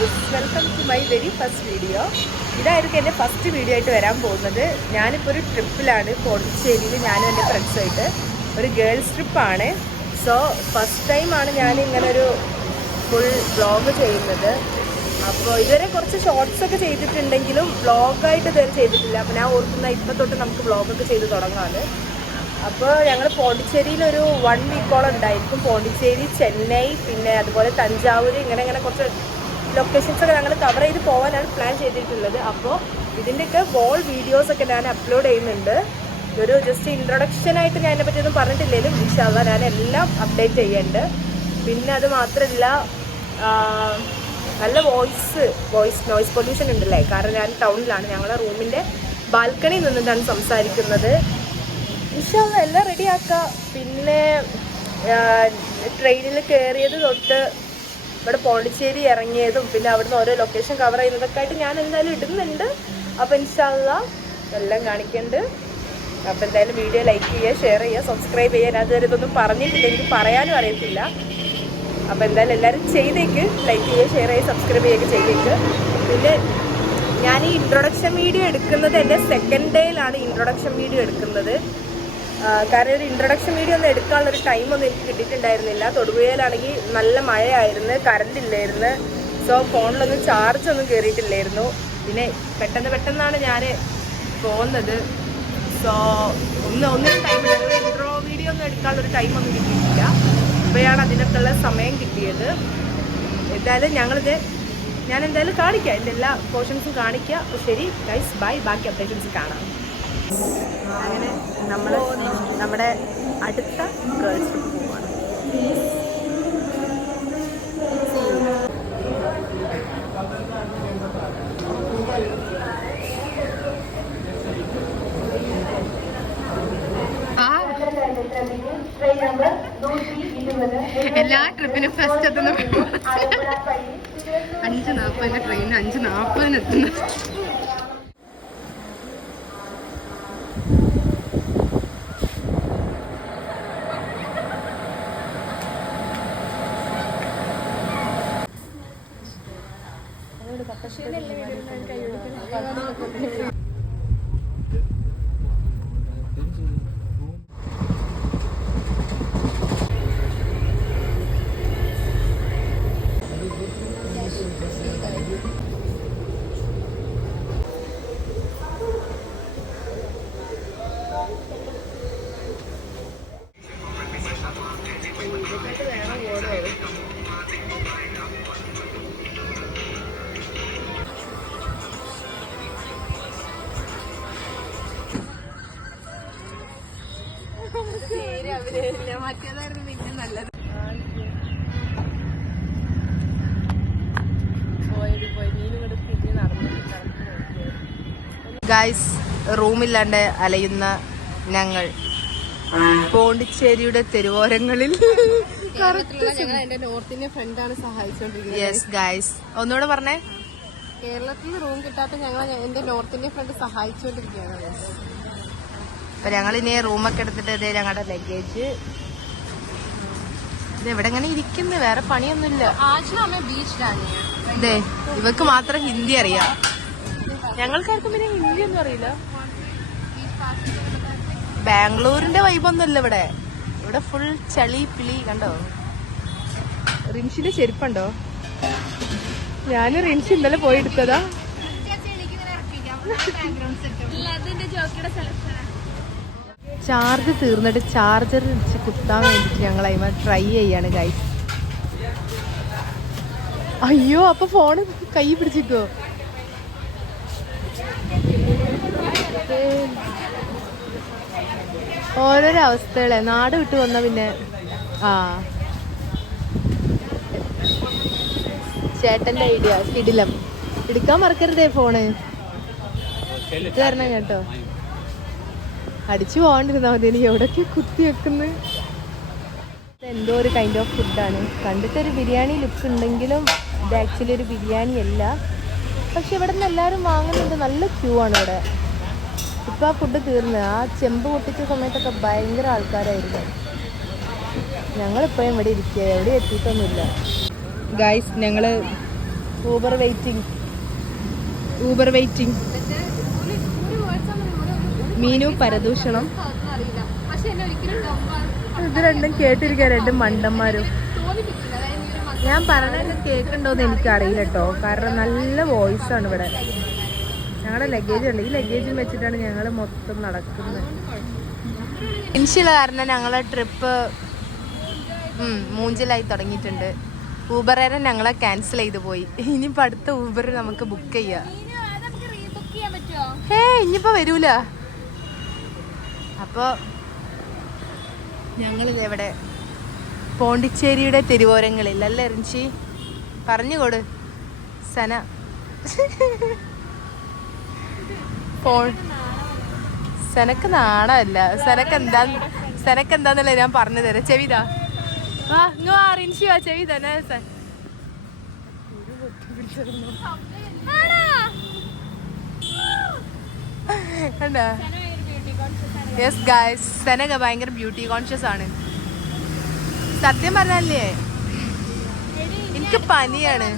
Guys, welcome to my very first video. ഇതായിരിക്കും എൻ്റെ first video ആയിട്ട് വരാൻ പോകുന്നത്. ഞാനിപ്പോൾ ഒരു ട്രിപ്പിലാണ് പോണ്ടിച്ചേരിയിൽ, ഞാനും എൻ്റെ ഫ്രണ്ട്സുമായിട്ട് ഒരു ഗേൾസ് ട്രിപ്പാണ്. സോ ഫസ്റ്റ് ടൈമാണ് ഞാൻ ഇങ്ങനൊരു ഫുൾ വ്ളോഗ് ചെയ്യുന്നത്. അപ്പോൾ ഇതുവരെ കുറച്ച് ഷോർട്സ് ഒക്കെ ചെയ്തിട്ടുണ്ടെങ്കിലും വ്ളോഗായിട്ട് ഇതുവരെ ചെയ്തിട്ടില്ല. അപ്പോൾ ഞാൻ ഓർക്കുന്ന ഇപ്പം തൊട്ട് നമുക്ക് വ്ളോഗൊക്കെ ചെയ്ത് തുടങ്ങാണ്. അപ്പോൾ ഞങ്ങൾ പോണ്ടിച്ചേരിയിലൊരു 1 വീക്കോളം ഉണ്ടായിരിക്കും. പോണ്ടിച്ചേരി, ചെന്നൈ, പിന്നെ അതുപോലെ തഞ്ചാവൂർ, ഇങ്ങനെ കുറച്ച് ലൊക്കേഷൻസൊക്കെ ഞങ്ങൾ കവർ ചെയ്ത് പോകാനാണ് പ്ലാൻ ചെയ്തിട്ടുള്ളത്. അപ്പോൾ ഇതിൻ്റെയൊക്കെ വോൾ വീഡിയോസൊക്കെ ഞാൻ അപ്ലോഡ് ചെയ്യുന്നുണ്ട്. ഒരു ജസ്റ്റ് ഇൻട്രൊഡക്ഷനായിട്ട് ഞാൻ അതിനെ പറ്റിയൊന്നും പറഞ്ഞിട്ടില്ലെങ്കിലും ഇൻഷാ അല്ലാഹ് ഞാൻ എല്ലാം അപ്ഡേറ്റ് ചെയ്യുന്നുണ്ട്. പിന്നെ അത് മാത്രമല്ല, നല്ല നോയ്സ് പൊല്യൂഷൻ ഉണ്ടല്ലേ, കാരണം ഞാൻ ടൗണിലാണ്. ഞങ്ങളുടെ റൂമിൻ്റെ ബാൽക്കണിയിൽ നിന്നിട്ടാണ് സംസാരിക്കുന്നത്. ഇൻഷാ അല്ലാഹ് എല്ലാം റെഡിയാക്കാം. പിന്നെ ട്രെയിനിൽ കയറിയത് തൊട്ട് ഇവിടെ പോണ്ടിച്ചേരി ഇറങ്ങിയതും പിന്നെ അവിടുന്ന് ഓരോ ലൊക്കേഷൻ കവർ ചെയ്യുന്നതൊക്കെ ആയിട്ട് ഞാൻ എന്തായാലും ഇടുന്നുണ്ട്. അപ്പോൾ ഇൻഷാ അല്ലാഹ് എല്ലാം കാണിക്കുന്നുണ്ട്. അപ്പോൾ എന്തായാലും വീഡിയോ ലൈക്ക് ചെയ്യുക, ഷെയർ ചെയ്യുക, സബ്സ്ക്രൈബ് ചെയ്യുക. ഞാൻ അതുവരെ ഇതൊന്നും പറഞ്ഞിട്ടില്ല, എനിക്ക് പറയാനും അറിയത്തില്ല. അപ്പോൾ എന്തായാലും എല്ലാവരും ചെയ്തേക്ക്, ലൈക്ക് ചെയ്യുക, ഷെയർ ചെയ്യുക, സബ്സ്ക്രൈബ് ചെയ്യുക ചെയ്തേക്ക്. പിന്നെ ഞാൻ ഈ ഇൻട്രൊഡക്ഷൻ വീഡിയോ എടുക്കുന്നത് എൻ്റെ സെക്കൻഡ് ഡേയിലാണ് ഇൻട്രൊഡക്ഷൻ വീഡിയോ എടുക്കുന്നത്. കാരണം ഒരു ഇൻട്രൊഡക്ഷൻ വീഡിയോ ഒന്നും എടുക്കാനുള്ളൊരു ടൈമൊന്നും എനിക്ക് കിട്ടിയിട്ടുണ്ടായിരുന്നില്ല. തൊടുപുഴയിലാണെങ്കിൽ നല്ല മഴയായിരുന്നു, കറണ്ട് ഇല്ലായിരുന്നു. സോ ഫോണിലൊന്നും ചാർജൊന്നും കയറിയിട്ടില്ലായിരുന്നു. പിന്നെ പെട്ടെന്നാണ് ഞാൻ പോകുന്നത്. സോ ഒന്നും ടൈം ഇൻട്രോ വീഡിയോ ഒന്നും എടുക്കാനുള്ളൊരു ടൈമൊന്നും കിട്ടിയിട്ടില്ല. ഇപ്പോഴാണ് അതിനൊക്കെയുള്ള സമയം കിട്ടിയത്. എന്തായാലും ഞാൻ എന്തായാലും കാണിക്കാം, എൻ്റെ എല്ലാ പോർഷൻസും കാണിക്കാം. അപ്പോൾ ശരി ഗൈസ്, ബൈ. ബാക്കി അപ്ഡേഷൻസ് കാണാം. അങ്ങനെ നമ്മൾ നമ്മുടെ അടുത്ത ഗേൾസ് ട്രിപ്പ് പോവാണ്. എല്ലാ ട്രിപ്പിനും ഫസ്റ്റ് എത്തുന്ന 5:40 ട്രെയിൻ 5:40 എത്തുന്നത്. മറ്റേതായിരുന്നു പിന്നെ നല്ലത്. ഗൈസ്, റൂമില്ലാണ്ട് അലയുന്ന ഞങ്ങൾ പോണ്ടിച്ചേരിയുടെ തെരുവോരങ്ങളിൽ. നോർത്ത് ഇന്ത്യൻ ഫ്രണ്ടാണ് സഹായിച്ചോണ്ടിരിക്കുന്നത്. യെസ് ഗൈസ്, ഒന്നുകൂടെ പറഞ്ഞേ. കേരളത്തിൽ റൂം കിട്ടാത്ത ഞങ്ങൾ എന്റെ നോർത്ത് ഇന്ത്യൻ ഫ്രണ്ട് സഹായിച്ചോണ്ടിരിക്കുകയാണ്. അപ്പൊ ഞങ്ങളിനി റൂമൊക്കെ എടുത്തിട്ട് ഇതേ ഞങ്ങളുടെ ലഗേജ് ഇത് എവിടെ ഇങ്ങനെ ഇരിക്കുന്നു, വേറെ പണിയൊന്നുമില്ല. ഇതേ ഇവക്ക് മാത്രം ഹിന്ദി അറിയാം, ഞങ്ങൾക്കാർക്കും പിന്നെ ഹിന്ദി ഒന്നും അറിയില്ല. ബാംഗ്ലൂരിന്റെ വൈബൊന്നുമില്ല ഇവിടെ ഫുൾ ചളി പിളി. കണ്ടോ റിൻഷിന്റെ ചെരുപ്പുണ്ടോ? ഞാൻ റിൻഷി ഇന്നലെ പോയി എടുത്തതാ. ചാർജ് തീർന്നിട്ട് ചാർജർ വെച്ച് കുത്താൻ വേണ്ടിട്ട് ഞങ്ങൾ അതിമ ട്രൈ ചെയ്യാണ് ഗൈസ്. അയ്യോ, അപ്പൊ ഫോണ് കൈ പിടിച്ചിക്കോ. ഓരോരോ അവസ്ഥകളെ, നാട് വിട്ടു വന്ന പിന്നെ ചേട്ടന്റെ ഐഡിയ കിടിലം. എടുക്കാൻ മറക്കരുതേ ഫോണ്, എടുത്തു തരണം കേട്ടോ. അടിച്ചു പോകാണ്ടിരുന്നാൽ മതി. എനിക്ക് എവിടെയൊക്കെ കുത്തി വെക്കുന്നു. എന്തോ ഒരു കൈൻഡ് ഓഫ് ഫുഡാണ്. കണ്ടിട്ടൊരു ബിരിയാണി ലുക്ക് ഉണ്ടെങ്കിലും ഇത് ആക്ച്വലി ഒരു ബിരിയാണി അല്ല. പക്ഷെ ഇവിടെ നിന്ന് എല്ലാവരും വാങ്ങുന്നുണ്ട്, നല്ല ക്യൂ ആണ് ഇവിടെ. ഇപ്പം ആ ഫുഡ് തീർന്ന്. ആ ചെമ്പ് പൊട്ടിച്ച സമയത്തൊക്കെ ഭയങ്കര ആൾക്കാരായിരുന്നു. ഞങ്ങളിപ്പോഴും ഇവിടെ ഇരിക്കുക, എവിടെ എത്തിയിട്ടൊന്നുമില്ല. ഗൈസ്, ഞങ്ങൾ ഊബർ വെയിറ്റിംഗ്. മീനു പരദൂഷണം. ഇത് രണ്ടും കേട്ടിരിക്കാൻ രണ്ടും മണ്ടന്മാരും. ഞാൻ പറഞ്ഞത് കേൾക്കണ്ടോന്ന് എനിക്കറിയില്ല കേട്ടോ, കാരണം നല്ല വോയിസ് ആണ് ഇവിടെ. ഞങ്ങളുടെ ലഗേജ് ഉണ്ട്, ഈ ലഗേജും വെച്ചിട്ടാണ് ഞങ്ങൾ മൊത്തം നടക്കുന്നത്. ഇൻഷുള്ള കാരണം ഞങ്ങളെ ട്രിപ്പ് മൂഞ്ചലായി തുടങ്ങിയിട്ടുണ്ട്. ഊബറേരൻ ഞങ്ങളെ ക്യാൻസൽ ചെയ്ത് പോയി. ഇനിയിപ്പോൾ അടുത്ത ഊബർ നമുക്ക് ബുക്ക് ചെയ്യാം. ഇനിയിപ്പോൾ വരൂല. അപ്പോൾ ഞങ്ങളിത് എവിടെ പോണ്ടിച്ചേരിയുടെ തെരുവോരങ്ങളിൽ അല്ലേ റിൻഷി? പറഞ്ഞുകൊട് സന. സനക്ക് നാണല്ല. സനക്ക് എന്താന്നല്ലേ ഞാൻ പറഞ്ഞു തരാം. ചെവിതാ റിൻഷി വാ, ചെവി തന്നെ. കണ്ടാ? യെസ് ഗായ്സ്, സനക ഭയങ്കര ബ്യൂട്ടി കോൺഷ്യസ് ആണ്. സത്യം പറഞ്ഞല്ലേ എനിക്ക് പനിയാണ്.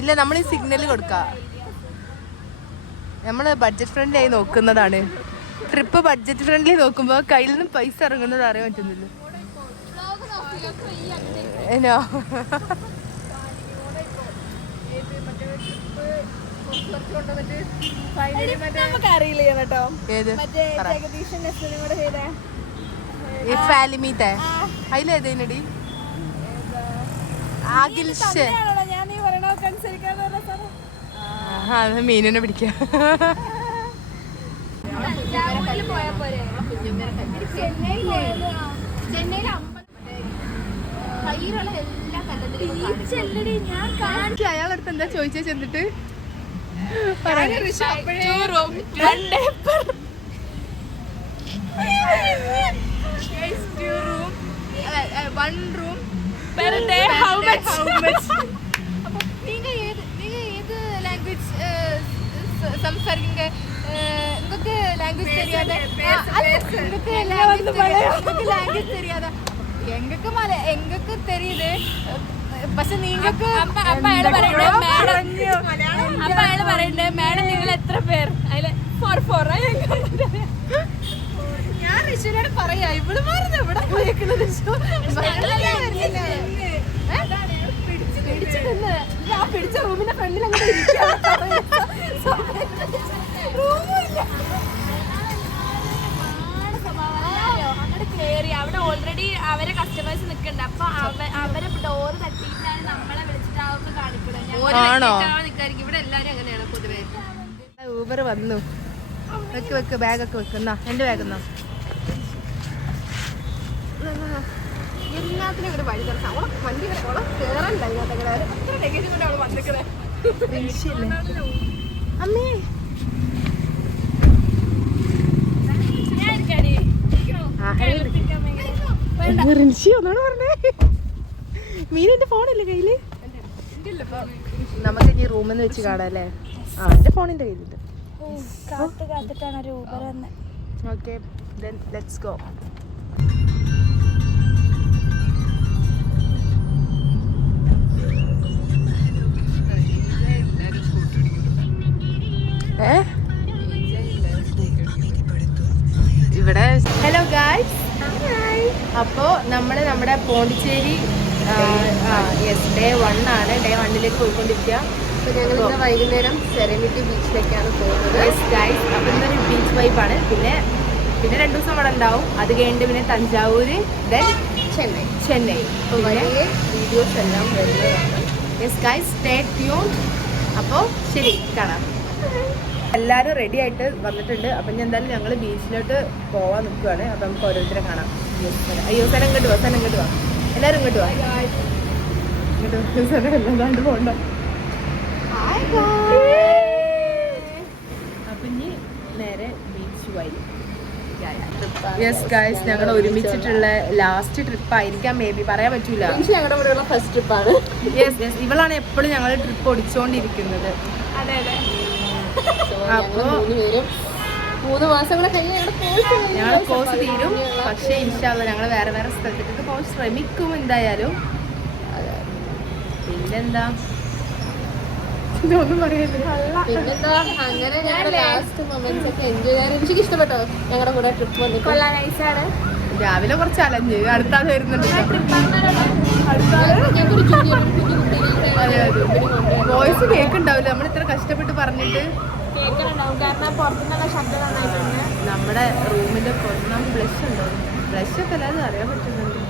ഇല്ല, നമ്മൾ ഈ സിഗ്നൽ കൊടുക്ക. നമ്മള് ബഡ്ജറ്റ് ഫ്രണ്ട്ലി ആയി നോക്കുന്നതാണ്. ട്രിപ്പ് ബഡ്ജറ്റ് ഫ്രണ്ട്ലി നോക്കുമ്പോ കയ്യിൽ നിന്ന് പൈസ ഇറങ്ങുന്നത് അറിയാൻ പറ്റുന്നില്ല. അതിലേതേനടി? മീനിനെ പിടിക്കാം. അയാളടുത്ത് എന്താ ചോദിച്ചാ ചെന്നിട്ട് സംസാരിക്കുക. നിങ്ങൾക്ക് ലാംഗ്വേജ് தெரியாத? ലാംഗ്വേജ് தெரியாத? എങ്ങൾക്ക് தெரியுது. പക്ഷെ നിങ്ങൾക്ക് അയാള് പറയണ്ടേ മാഡം നിങ്ങൾ എത്ര പേർ? അതില് 4 ഞാൻ ഋഷുവിനോട് പറയാ ഇവള് മാറുന്നത് ഇവിടെ പോയേക്കുന്നത്. പിടിച്ച റൂമിന്റെ ഫ്രണ്ടിൽ അങ്ങനെ അങ്ങോട്ട് കയറി. അവിടെ ഓൾറെഡി അവരെ കസ്റ്റമേഴ്സ് നിൽക്കുന്നുണ്ട്. അപ്പൊ അവരെ ഡോറ് തട്ടിയിട്ടാണ് നമ്മളെ വിളിച്ചിട്ടാവുന്ന കാണിക്കുന്നത്. ഇവിടെ എല്ലാരും അങ്ങനെയാണ് പൊതുവെ. ഊബർ വന്നു. വെക്ക് ബാഗൊക്കെ വെക്കുന്ന എന്റെ ബാഗെന്നോ എല്ലാത്തിനും ഇവിടെ വഴി തുറക്കാം. അവളെ വണ്ടി കേറണ്ട. അതിനകത്ത് അത്ര ലഗേജ് കൊണ്ട് അവള് വന്നിക്കണേ. അമ്മേ മീനിന്റെ ഫോണല്ലേ കയ്യില്? നമുക്ക് ഇനി റൂമിൽ നിന്ന് വെച്ച് കാണാം അല്ലേ? എന്റെ ഫോണിന്റെ കയ്യിലുണ്ട്. Okay, then let's go. ഇവിടെ ഹലോ ഗായ്സ്, അപ്പോൾ നമ്മുടെ പോണ്ടിച്ചേരി ഡേ 1 ആണ്. ഡേ 1ലേക്ക് പോയിക്കൊണ്ടിരിക്കുക. അപ്പോൾ ഞങ്ങൾ ഇന്ന് വൈകുന്നേരം സെറനിറ്റി ബീച്ചിലേക്കാണ് പോകുന്നത്. ഗായ്സ്, അപ്പോൾ ഇന്നൊരു ബീച്ച് വൈബാണ്. പിന്നെ 2 ദിവസം അവിടെ ഉണ്ടാവും. അത് കഴിഞ്ഞിട്ട് പിന്നെ തഞ്ചാവൂര്, ദെൻ ചെന്നൈ. വലിയ വീഡിയോസ് എല്ലാം വരുന്നതാണ്. Yes guys, stay tuned. അപ്പോൾ ശരി, കാണാം. എല്ലാവരും റെഡി ആയിട്ട് വന്നിട്ടുണ്ട്. അപ്പം ഞാൻ എന്തായാലും ഞങ്ങൾ ബീച്ചിലോട്ട് പോവാൻ നിൽക്കുകയാണ്. അപ്പം നമുക്ക് ഓരോരുത്തരെ കാണാം. അയ്യോ സ്ഥലം ഇങ്ങോട്ട് വാ, എല്ലാവരും ഇങ്ങോട്ട് വാ. എല്ലാണ്ട് പോകണ്ട. അപ്പം ഇനി നേരെ ബീച്ച് വഴി. യെസ് ഗൈസ്, ഞങ്ങൾ ഒരുമിച്ചിട്ടുള്ള ലാസ്റ്റ് ട്രിപ്പ് ആയിരിക്കാം, മേ ബി പറയാൻ പറ്റൂല. ഞങ്ങളുടെ കൂടെയുള്ള ഫസ്റ്റ് ട്രിപ്പാണ്. യെസ്, ഇവളാണ് എപ്പോഴും ഞങ്ങൾ ട്രിപ്പ് ഓടിച്ചുകൊണ്ടിരിക്കുന്നത്. അതെ. അപ്പോൾ 3 മാസം കൂടെ കഴിഞ്ഞ് ഞങ്ങളുടെ കോഴ്സ് തീരും. പക്ഷേ ഇൻഷാ അല്ലാഹ് ഞങ്ങൾ വേറെ സ്ഥലത്തേക്ക് പോകാൻ ശ്രമിക്കും എന്തായാലും. പിന്നെന്താ ഇതൊന്നും പറയുന്നില്ല. പിന്നെന്താ അങ്ങനെ ഞങ്ങളുടെ ലാസ്റ്റ് മൊമെന്റ്സ് ഒക്കെ എൻജോയ് ചെയ്യാൻ എനിക്ക് ഇഷ്ടപ്പെട്ടോ ഞങ്ങളുടെ കൂടെ ട്രിപ്പ് വന്നിട്ട്. രാവിലെ കുറച്ച് അലഞ്ഞ് അടുത്താൾ വരുന്നുണ്ട്. വോയിസ് കേൾക്കുണ്ടാവില്ല നമ്മൾ ഇത്ര കഷ്ടപ്പെട്ട് പറഞ്ഞിട്ട്. നമ്മുടെ റൂമിന്റെ പുറം ബ്ലഷ് ഉണ്ടോ? ബ്ലഷ് ഒക്കെ അല്ലാതെ അറിയാൻ പറ്റുന്നുണ്ട്.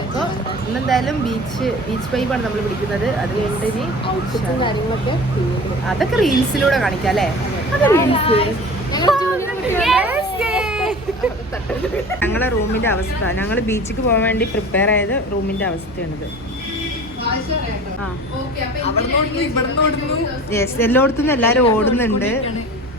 അപ്പോൾ ഇന്നെന്തായാലും ബീച്ച് വൈബാണ് നമ്മൾ പിടിക്കുന്നത്. അത് കഴിഞ്ഞിട്ട് കാര്യങ്ങളൊക്കെ അതൊക്കെ റീൽസിലൂടെ കാണിക്കാം അല്ലേ? അത് റീൽസ് ഞങ്ങളെ റൂമിന്റെ അവസ്ഥ. ഞങ്ങൾ ബീച്ചിക്ക് പോകാൻ വേണ്ടി പ്രിപ്പയർ ആയത് റൂമിന്റെ അവസ്ഥയാണിത്. യെസ്, എല്ലായിടത്തുനിന്നും എല്ലാവരും ഓടുന്നുണ്ട്.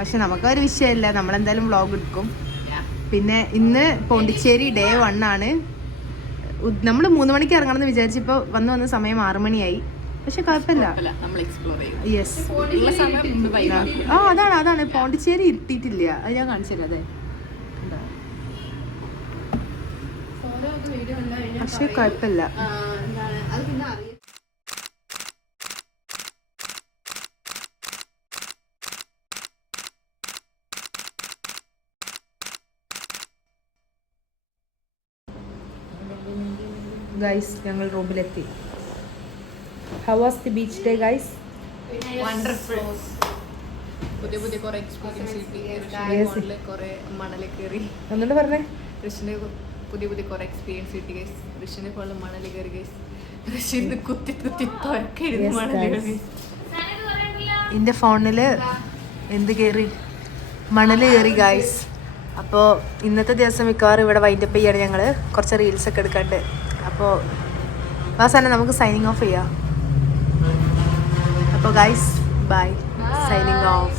പക്ഷെ നമുക്കൊരു വിഷയമില്ല, നമ്മളെന്തായാലും വ്ളോഗ് എടുക്കും. പിന്നെ ഇന്ന് പോണ്ടിച്ചേരി ഡേ 1 ആണ്. നമ്മൾ 3 മണിക്ക് ഇറങ്ങണമെന്ന് വിചാരിച്ചപ്പോൾ വന്ന സമയം 6 മണിയായി. പക്ഷെ കുഴപ്പമില്ല, യെസ്. അതാണ് പോണ്ടിച്ചേരി ഇരുട്ടിയിട്ടില്ല. അത് ഞാൻ കാണിച്ചില്ല. അതെ, പക്ഷെ കുഴപ്പമില്ല. ഗൈസ്, ഞങ്ങൾ റൂമിലെത്തി. How was the beach day guys? Wonderful. പുതിയ കുറെ എക്സ്പീരിയൻസ് കിട്ടി. കുറെ മണല് കയറി. എന്നിട്ട് പറഞ്ഞേ, കൃഷ്ണന് പുതിയ കുറെ എക്സ്പീരിയൻസ് കിട്ടി ഗൈസ്. കൃഷ്ണനെ പോലെ മണല് കയറി ഗൈസ്. കൃഷ്ണന് കുത്തി തുരക്കെഴുതി മണല് കയറി. എൻ്റെ ഫോണില് എന്ത് കയറി? മണല് കയറി ഗൈസ്. അപ്പോൾ ഇന്നത്തെ ദിവസം മിക്കവാറും ഇവിടെ വൈൻഡപ്പ് ചെയ്യാണ് ഞങ്ങൾ. കുറച്ച് റീൽസൊക്കെ എടുക്കാണ്ട്. അപ്പോൾ അവസാനം നമുക്ക് സൈനിങ് ഓഫ് ചെയ്യാം. അപ്പോൾ ഗൈസ്, ബൈ. Signing off.